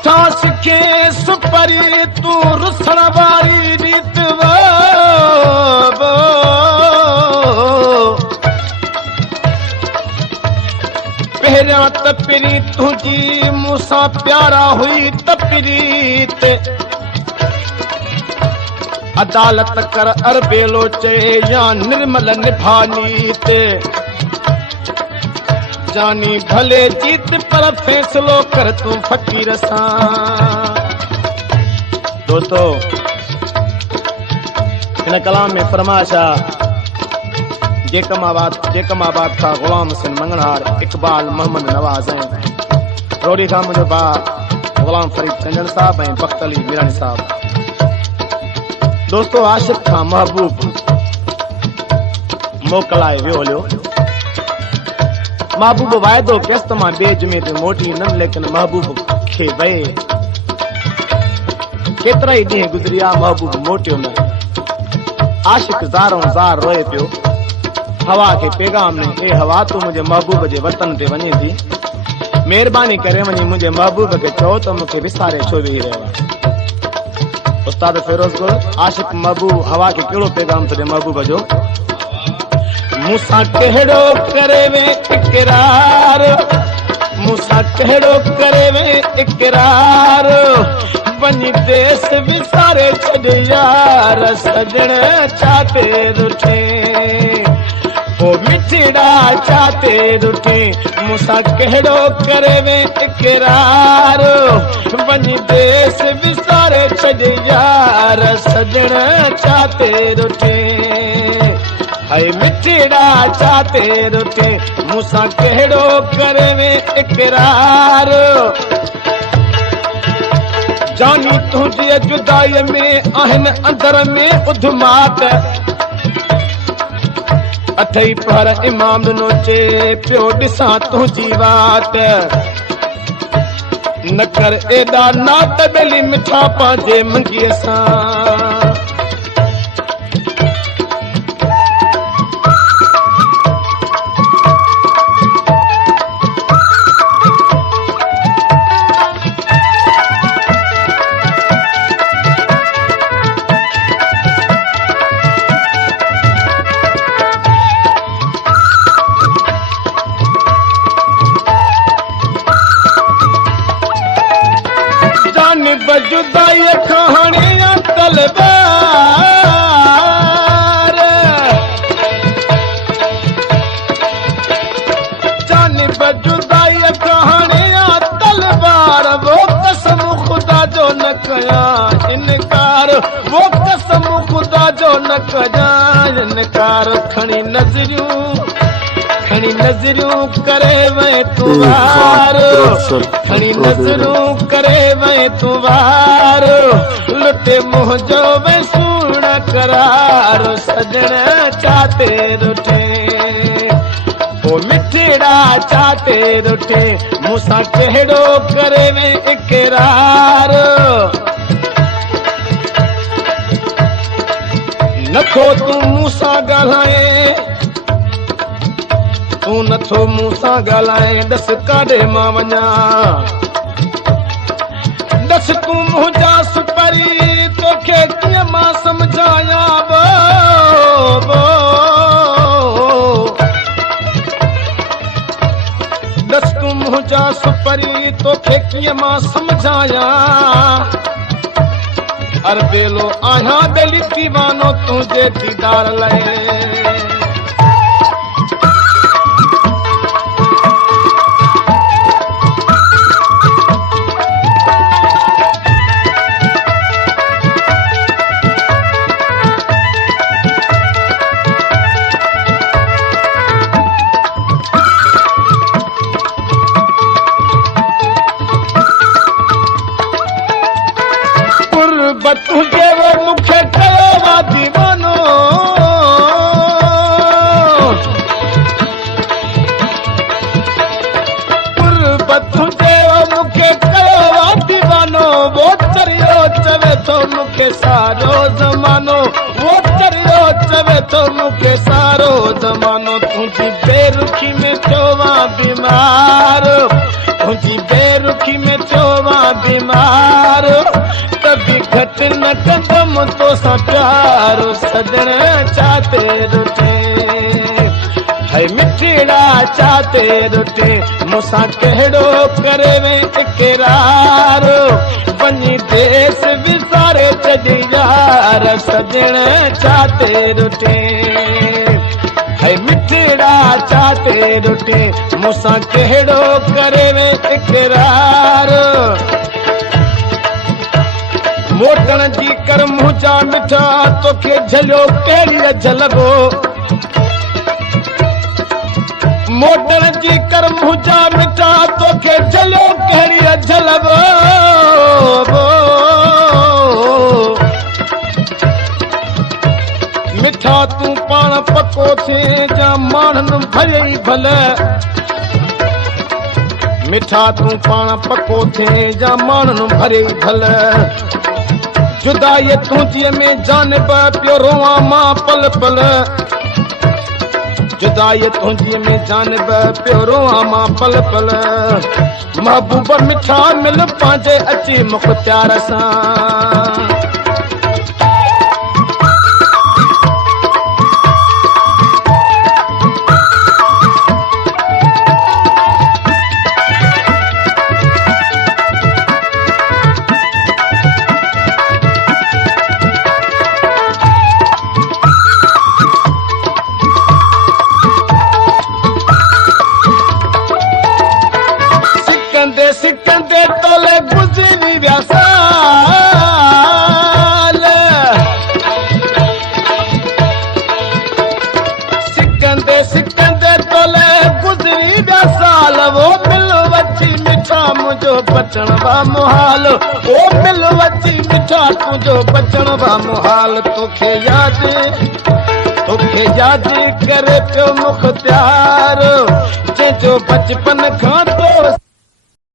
किथां सिखे सुपरी तू रुसण वारी रीत पहिरियां तपरी तुझी मूंसां प्यारा हुई तपरीत अदालत कर अरबेलो चए या निर्मल निभानीत जानी भले जीत पर फैसलो कर तू फकीर सां। दोस्तों इन कलाम में फरमाशा जेकमाबाद का गुलाम हुसैन मंगनहार इकबाल मोहम्मद नवाज हैं रोडी खां मुंहिंजो भाउ गुलाम फरीद कंजन साहब ऐं बख्त अली मीरानी साहब। दोस्तों आशिक खां महबूब मोकलाए वियो हलियो महबूब वायदो कयसि त मां ॿिए जुमे ते मोटी ईंदुमि लेकिन महबूब खे वए केतिरा ई ॾींहं गुज़रिया महबूब मोटियो न। आशिक ज़ारों ज़ार रोए पियो हवा के पैगाम ॾिनो ए हवा तू मुंहिंजे महबूब जे वतन ते वञे थी महिरबानी करे वञी मुंहिंजे महबूब खे चओ त मूंखे विसारे छो वेही रहियो आहे। उस्ताद फिरोज गुल आशिक महबूब हवा के कहिड़ो पैगाम थो ॾे महबूब जो मूंसां कहिड़ो करे वे इकरार मूंसां कहिड़ो करे वे इकरार वञी देस विसारे छॾ यार सजण चाते रुठे ओ मिठड़ा चाते रुठे मूंसां कहिड़ो करे वे इकरार वञी देस विसारे छॾ यार सजण चाते रुठे हाय मिठड़ा चाते रुठे मूंसां कहिड़ो करे वे इकरार जानी तुझी जुदाई में आहिनि अंदर में उधमात अठई पहर इमाम नोचे पियो ॾिसां तुझी वात न कर एॾा नात बेली मिठा पंहिंजे मंगीअ सां जुदाई कहानियां तलवार जानिब जुदाई कहानियां तलवार वो कसम खुदा जो न कया इनकार वो कसम खुदा जो न कया इनकार खणी नजरियूं करे वे तू वार खणी नजरियूं करे वे तू वार लुटे मुंह जो वे सुण करार सजण चाते रुठे ओ मिठड़ा चाते रुठे मूंसां कहिड़ो करे वे इकरार नथो तू मूंसां ॻाल्हाए तू नथो मूंसां ॻाल्हाए ॾस काॾे मां वञा ॾस तू मुंहिंजा सुपरी तोखे कीअं मां सम्झायां ॾस तू मुंहिंजा सुपरी तोखे कीअं मां सम्झायां अरबेलो आहियां दिलि दीवानो तुंहिंजे दीदार लाइ तुझे वो मुखे कयो दीवानो तुझे वो मुखे कयो दीवानो वो चरियो चवे तो मुखे सारो ज़मानो वो चरियो चवे तो मुखे सारो ज़मानो तुझी बेरुखी में चोवा बीमार तुझी बेरुखी में चोवा बीमार कंदम तो सा प्यारो सजण चाते रुटे है मिठड़ा चाते रुटे मुसा कहिड़ो करे वे इकरार वञी देश विसारे छॾी यार सजण चाते रुटे है मिठड़ा चाते रुटे मुसा कहिड़ो करे वे इकरार मोटण जी कर मुंहिंजा मिठा तोखे झलियो कहिड़ी झलबो मोटण जी कर मुंहिंजा मिठा तोखे झलियो कहिड़ी झलबो मिठा तूं पाण पको थिए जा माण्हुनि भरियई भले मिठा तूं पाण पको थिए जा माण्हुनि भरियई भले जुदाई तुंहिंजीअ में जानब पियो रोवां मां पल पल जुदाई तुंहिंजीअ में जानब पियो रोवां मां पल पल महबूब मिठा मिल पंहिंजे अची मुख़्तियार सां सिकंदे तोले गुज़री विया साल सिकंदे तोले गुज़री विया साल वो मिल वची मिठा मुंहिंजो बचण बा मुहाल वो मिल वची मिठा तुंहिंजो बचण बा मुहाल तोखे यादि करे पियो मुख़्तियार जंहिंजो बचपन खां